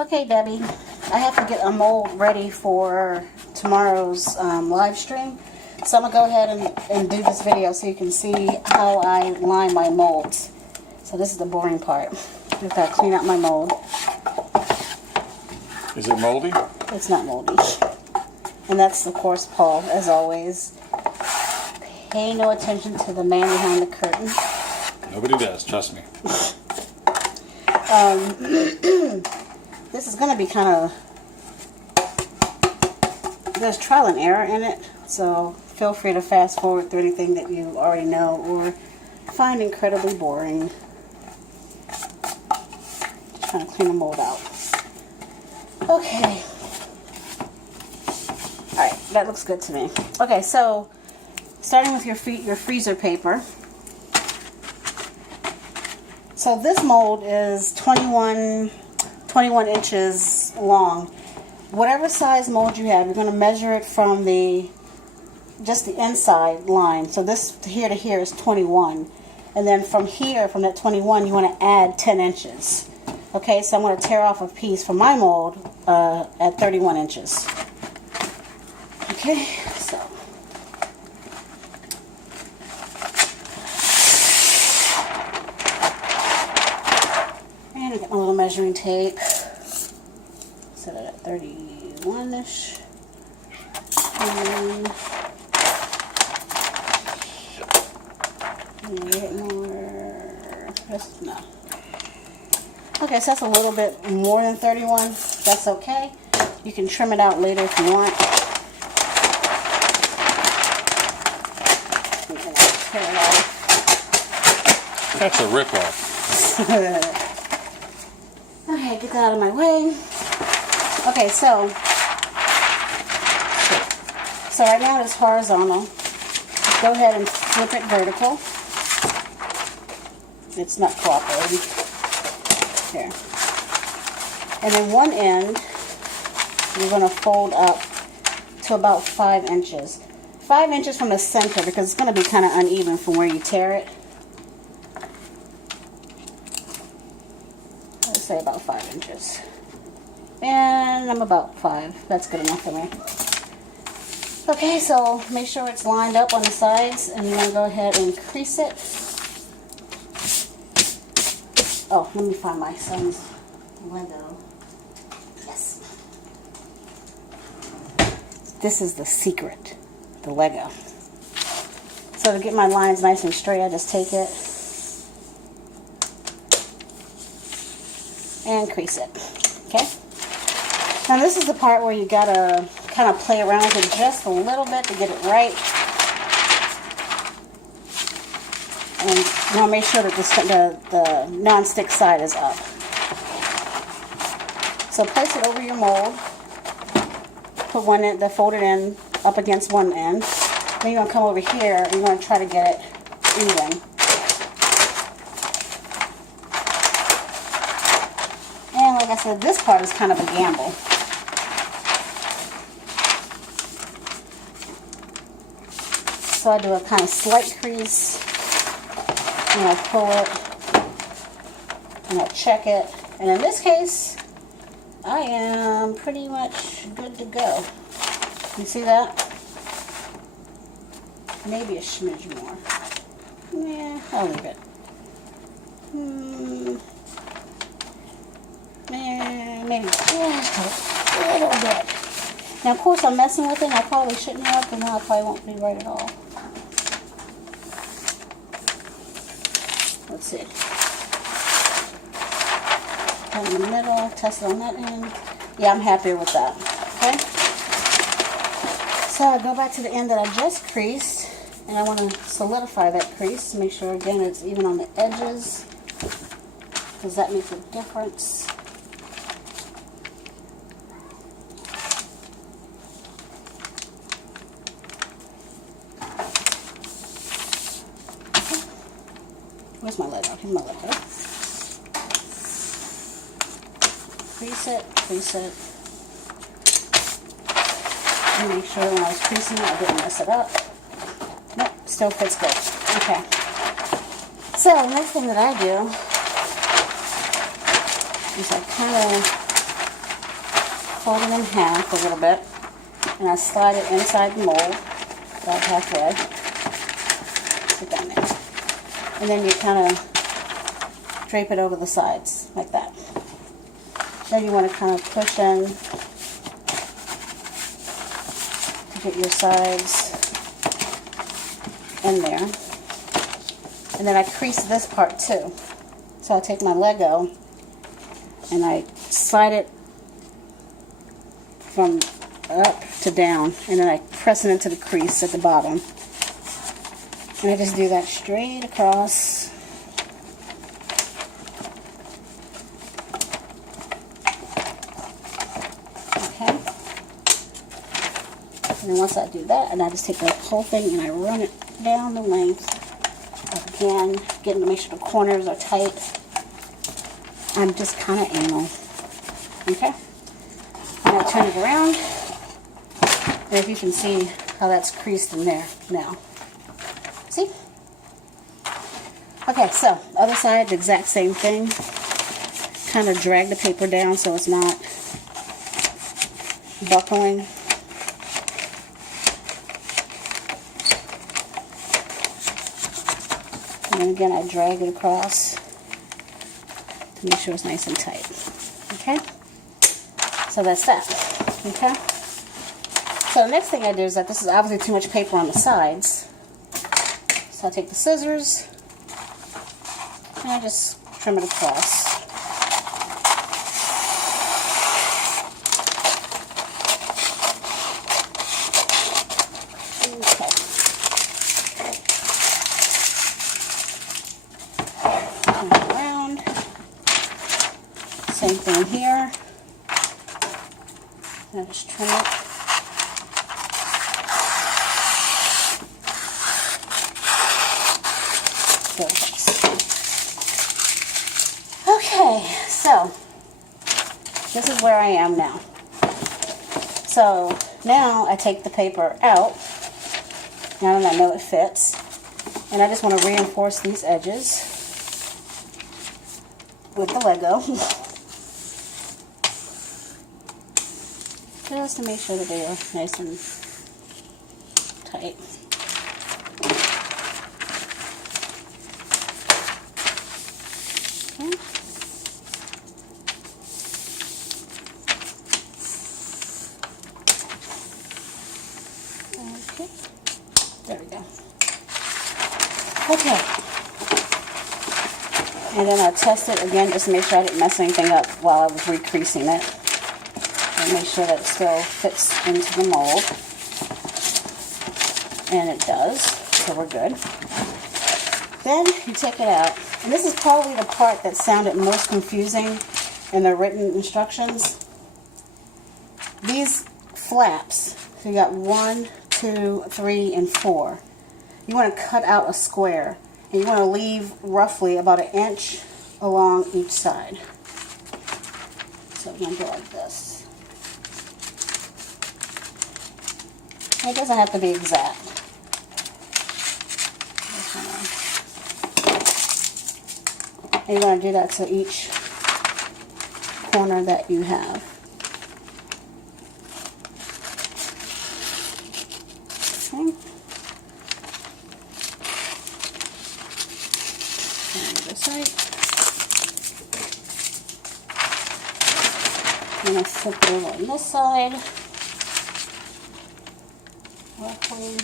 Okay, Debbie, I have to get a mold ready for tomorrow's live stream. So I'm going to go ahead and do this video so you can see how I line my molds. So this is the boring part. I've got to clean out my mold. Is it moldy? It's not moldy. And that's, of course, Paul, as always. Pay no attention to the man behind the curtain. Nobody does, trust me. This is going to be kind of... There's trial and error in it, so feel free to fast forward through anything that you already know or find incredibly boring. Just trying to clean the mold out. Okay. Alright, that looks good to me. Okay, so starting with your freezer paper. So this mold is 21 inches long. Whatever size mold you have, you're going to measure it from just the inside line. So this here to here is 21. And then from here, from that 21, you want to add 10 inches. Okay, so I'm going to tear off a piece from my mold at 31 inches. Okay, so. And I got my little measuring tape. Set it at 31-ish. And get more. No. Okay, so that's a little bit more than 31. That's okay. You can trim it out later if you want. Tear it off. That's a rip-off. Okay, get that out of my way. Okay, so right now it's horizontal. Go ahead and flip it vertical. It's not cooperating. Here. And then one end, you're going to fold up to about 5 inches. 5 inches from the center because it's going to be kind of uneven from where you tear it. Let's say about 5 inches. And I'm about 5. That's good enough for me. Okay, so make sure it's lined up on the sides, and you're going to go ahead and crease it. Oh, let me find my son's Lego. Yes. This is the secret, the Lego. So to get my lines nice and straight, I just take it and crease it. Okay? Now this is the part where you gotta kind of play around with it just a little bit to get it right. And you want to make sure that the non-stick side is up. So place it over your mold. Put one end, the folded end up against one end. Then you're going to come over here and you're going to try to get it even. And like I said, this part is kind of a gamble. So I do a kind of slight crease. And I pull it, and I check it, and in this case, I am pretty much good to go. You see that? Maybe a smidge more. Yeah, I'll leave it. Maybe just a little bit. Now, of course, I'm messing with it, and I probably shouldn't have, because now I probably won't be right at all. Let's see. Cut in the middle, test it on that end. Yeah, I'm happy with that. Okay? So I go back to the end that I just creased, and I want to solidify that crease. Make sure, again, it's even on the edges, because that makes a difference. Where's my Lego? Here's my Lego. Crease it, crease it. And make sure when I was creasing it, I didn't mess it up. Nope, still fits good. Okay. So, the next thing that I do is I kind of fold it in half a little bit, and I slide it inside the mold, about halfway. Put that in there. And then you kind of drape it over the sides, like that. Then you want to kind of push in to get your sides in there. And then I crease this part too. So I take my Lego and I slide it from up to down, and then I press it into the crease at the bottom. And I just do that straight across. Okay. And then once I do that, and I just take the whole thing and I run it down the length. Again, getting to make sure the corners are tight. I'm just kind of anal. Okay? And I turn it around. And if you can see how that's creased in there now. See? Okay, so other side, the exact same thing. Kind of drag the paper down so it's not buckling. And then again, I drag it across to make sure it's nice and tight. Okay? So that's that. Okay? So the next thing I do is that this is obviously too much paper on the sides. So I take the scissors and I just trim it across. Okay. Turn it around. Same thing here. And I just trim it. Okay, so this is where I am now. So now I take the paper out, now that I know it fits, and I just want to reinforce these edges with the Lego, just to make sure that they are nice and tight. Okay, there we go. Okay, and then I test it again just to make sure I didn't mess anything up while I was recreasing it, and make sure that it still fits into the mold, and it does, so we're good. Then you take it out, and this is probably the part that sounded most confusing in the written instructions. These flaps, so you got 1, 2, 3, and 4. You want to cut out a square, and you want to leave roughly about 1 inch along each side. So I'm going to go like this. It doesn't have to be exact. And you're going to do that to each corner that you have. Okay. And the other side. I'm going to flip it over on this side. Roughly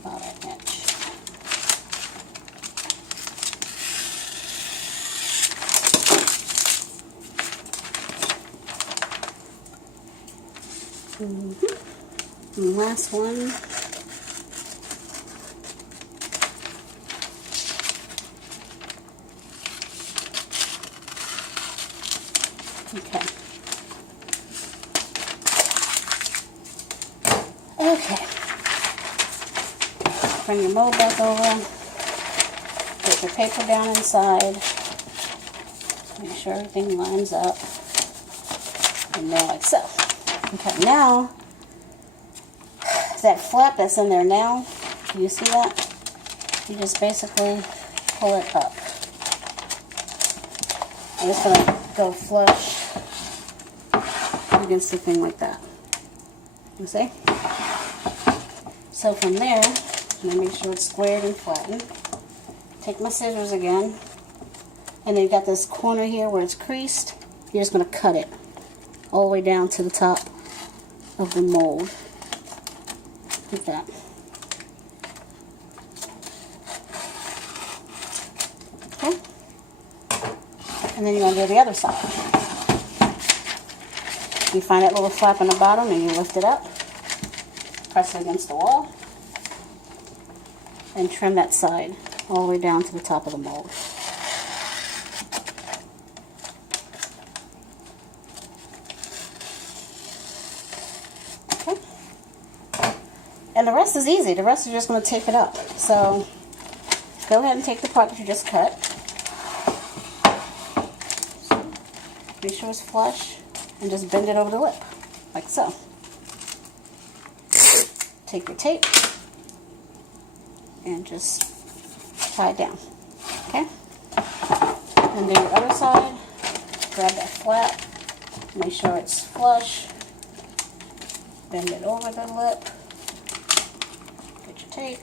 about 1 inch. And the last one. Okay. Okay. Bring your mold back over. Put your paper down inside. Make sure everything lines up. And then like so. Okay, now, that flap that's in there now, do you see that? You just basically pull it up. I'm just going to go flush against the thing like that. You see? So from there, I'm going to make sure it's squared and flattened. Take my scissors again, and then you got this corner here where it's creased. You're just going to cut it all the way down to the top of the mold. Like that. Okay? And then you're going to do the other side. You find that little flap in the bottom and you lift it up, press it against the wall, and trim that side all the way down to the top of the mold. Okay. And the rest is easy. The rest is just going to tape it up. So go ahead and take the part that you just cut. Make sure it's flush and just bend it over the lip, like so. Take your tape and just tie it down, okay? And do your other side. Grab that flap, make sure it's flush, bend it over the lip, get your tape,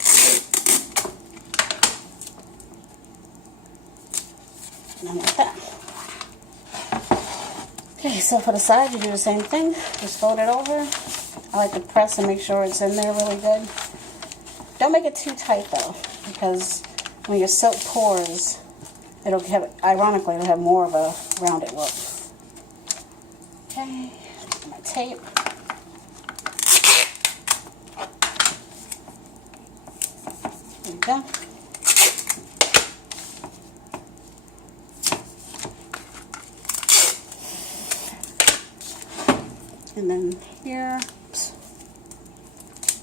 and then like that. Okay, so for the side you do the same thing, just fold it over. I like to press and make sure it's in there really good. Don't make it too tight though, because when your silk pours, it'll have, ironically, it'll have more of a rounded look. Okay, my tape. There you go. And then here, oops.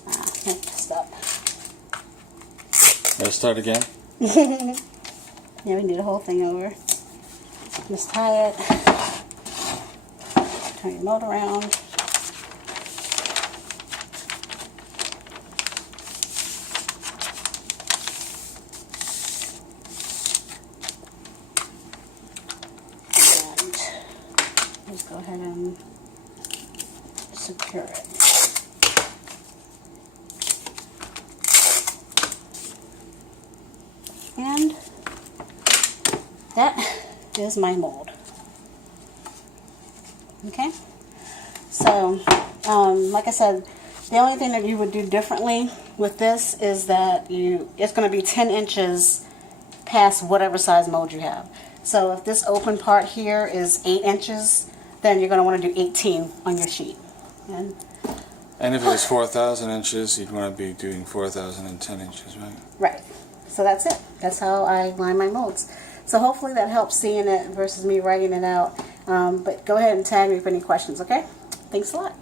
I messed up. Let's start again. Yeah, we can do the whole thing over. Just tie it. Turn your mold around. And just go ahead and secure it. And that is my mold. Okay, so like I said, the only thing that you would do differently with this is that it's going to be 10 inches past whatever size mold you have. So if this open part here is 8 inches, then you're going to want to do 18 on your sheet. And if it was 4,000 inches, you'd want to be doing 4,010 inches, right? Right. So that's it. That's how I line my molds. So hopefully that helps seeing it versus me writing it out. But go ahead and tag me with any questions, okay? Thanks a lot.